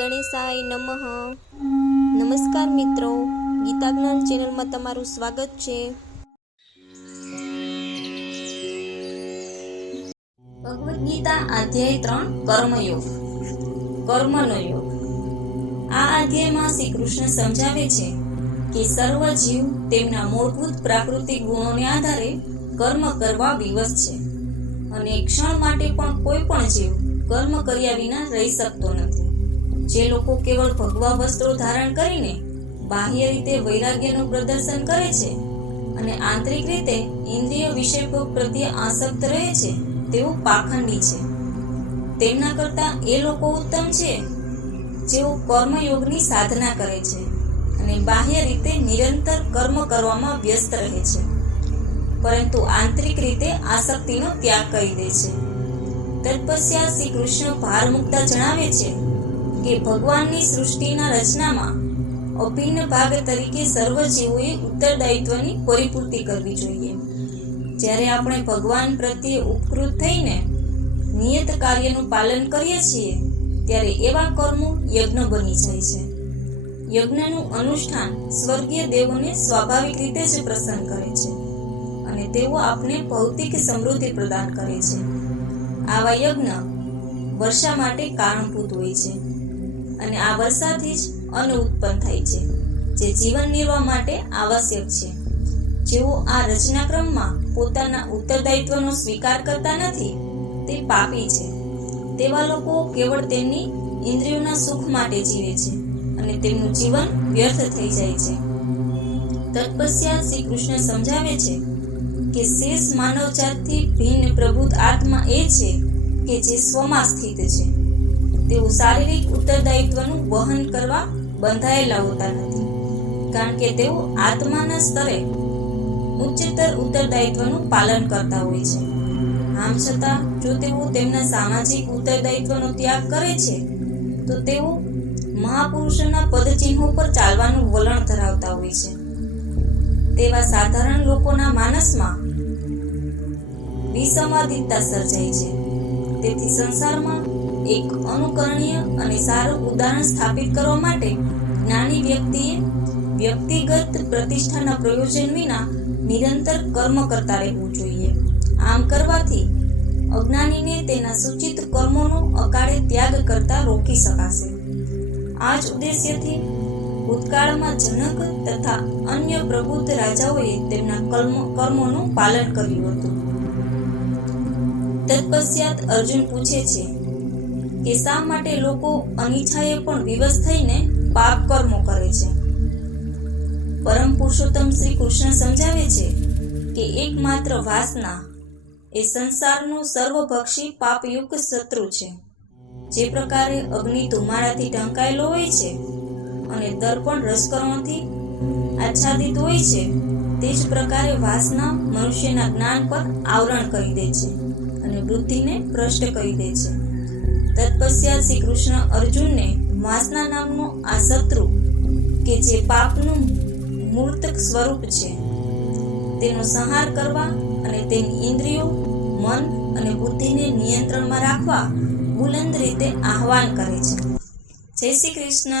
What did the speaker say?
ગણેશાય નમઃ. નમસ્કાર મિત્રો ગીતા જ્ઞાન ચેનલમાં તમારું સ્વાગત છે. ભગવદ્ ગીતા અધ્યાય ત્રણ, કર્મયોગ. કર્મનો યોગ. આ અધ્યાયમાં શ્રી કૃષ્ણ સમજાવે છે કે સર્વ જીવ તેમના મૂળભૂત પ્રાકૃતિક ગુણોને આધારે કર્મ કરવા વિવશ છે. અને ક્ષણ માટે પણ કોઈ પણ જીવ કર્મ કર્યા વિના રહી શકતો નથી. જે લોકો કેવળ ભગવા વસ્ત્રો ધારણ કરીને બાહ્ય રીતે વૈરાગ્યનું પ્રદર્શન કરે છે અને આંતરિક રીતે ઇન્દ્રિય વિષયભોગ પ્રત્યે આસક્ત રહે છે, તેઓ પાખંડી છે. તેમના કરતાં એ લોકો ઉત્તમ છે, જેઓ કર્મયોગની સાધના કરે છે અને બાહ્ય રીતે નિરંતર કર્મ કરવામાં વ્યસ્ત રહે છે, પરંતુ આંતરિક રીતે આસક્તિનો ત્યાગ કરી દે છે. તત્પશ્ચાત શ્રી કૃષ્ણ ભાર મુક્તા જણાવે છે કે ભગવાનની સૃષ્ટિના રચનામાં અભિન્ન ભાગ તરીકે સર્વ જીવોએ ઉત્તરદાયિત્વની પરિપૂર્તિ કરવી જોઈએ. જ્યારે આપણે ભગવાન પ્રત્યે ઉપકૃત થઈને નિયત કાર્યનું પાલન કરીએ છીએ, ત્યારે એવા કર્મો યજ્ઞ બની જાય છે. યજ્ઞનું અનુષ્ઠાન સ્વર્ગીય દેવોને સ્વાભાવિક રીતે જ પ્રસન્ન કરે છે અને તેઓ આપને ભૌતિક સમૃદ્ધિ પ્રદાન કરે છે. આવા યજ્ઞ વર્ષા માટે કારણભૂત હોય છે. અને આ વર્ષાથી જ અન્ન ઉત્પન્ન થાય છે, જે જીવન નિર્વાહ માટે આવશ્યક છે. જેઓ આ રચનાક્રમમાં પોતાના ઉત્તરદાયિત્વનો સ્વીકાર કરતા નથી, તે પાપી છે. તેવા લોકો કેવળ તેમની ઇન્દ્રિયોના સુખ માટે જીવે છે અને તેમનું જીવન વ્યર્થ થઈ જાય છે. તત્પશ્ચાત શ્રી કૃષ્ણ સમજાવે છે કે શેષ માનવજાતથી ભિન્ન પ્રભુત આત્મા એ છે કે જે સ્વમાં સ્થિત છે. તેઓ શારીરિક ઉત્તરદાયિત્વનું વહન કરવા બંધાયેલા હોતા નથી. કારણ કે તેઓ આત્માના સ્તરે ઉચ્ચતર ઉત્તરદાયિત્વનું પાલન કરતા હોય છે. આમ છતાં, જો તેઓ તેમના સામાજિક ઉત્તરદાયિત્વનો ત્યાગ કરે છે, તો તેઓ મહાપુરુષોના પદચિહ્નો પર ચાલવાનું વલણ ધરાવતા હોય છે. તેવા સાધારણ લોકોના માનસમાં વિસંવાદિતતા સર્જાય છે. તેથી સંસારમાં એક અનુકરણીય અને સારું ઉદાહરણ સ્થાપિત કરવા માટે જ્ઞાની વ્યક્તિએ વ્યક્તિગત પ્રતિષ્ઠાના પ્રયોજન વિના નિરંતર કર્મ કરતા રહેવું જોઈએ. આમ કરવાથી અજ્ઞાનીને તેના સૂચિત કર્મોનો અકાળે ત્યાગ કરતા રોકી શકાશે. આ જ ઉદ્દેશ્યથી ભૂતકાળમાં જનક તથા અન્ય પ્રબુદ્ધ રાજાઓએ તેમના કર્મોનું પાલન કર્યું હતું. તત્પશ્ચાત અર્જુન પૂછે છે કે શા માટે લોકો અનિચ્છાએ પણ વિવશ થઈને પાપ કર્મો કરે છે? પરમ પુરુષોત્તમ શ્રી કૃષ્ણ સમજાવે છે કે એકમાત્ર વાસના એ સંસારનું સર્વભક્ષી પાપયુક્ત શત્રુ છે. જે પ્રકારે અગ્નિ ધુમાડાથી ઢંકાયેલો હોય છે અને દર્પણ રસકરણોથી આચ્છાદિત હોય છે, તે જ પ્રકારે વાસના મનુષ્યના જ્ઞાન પર આવરણ કરી દે છે અને બુદ્ધિને ભ્રષ્ટ કરી દે છે. તત્પશ્ચાત શ્રી કૃષ્ણ અર્જુનને વાસના નામનો આ શત્રુ, કે જે પાપનું મૂર્ત સ્વરૂપ છે, તેનો સંહાર કરવા અને તેની ઇન્દ્રિયો, મન અને બુદ્ધિને નિયંત્રણમાં રાખવા બુલંદ રીતે આહવાન કરે છે. જય શ્રી કૃષ્ણ.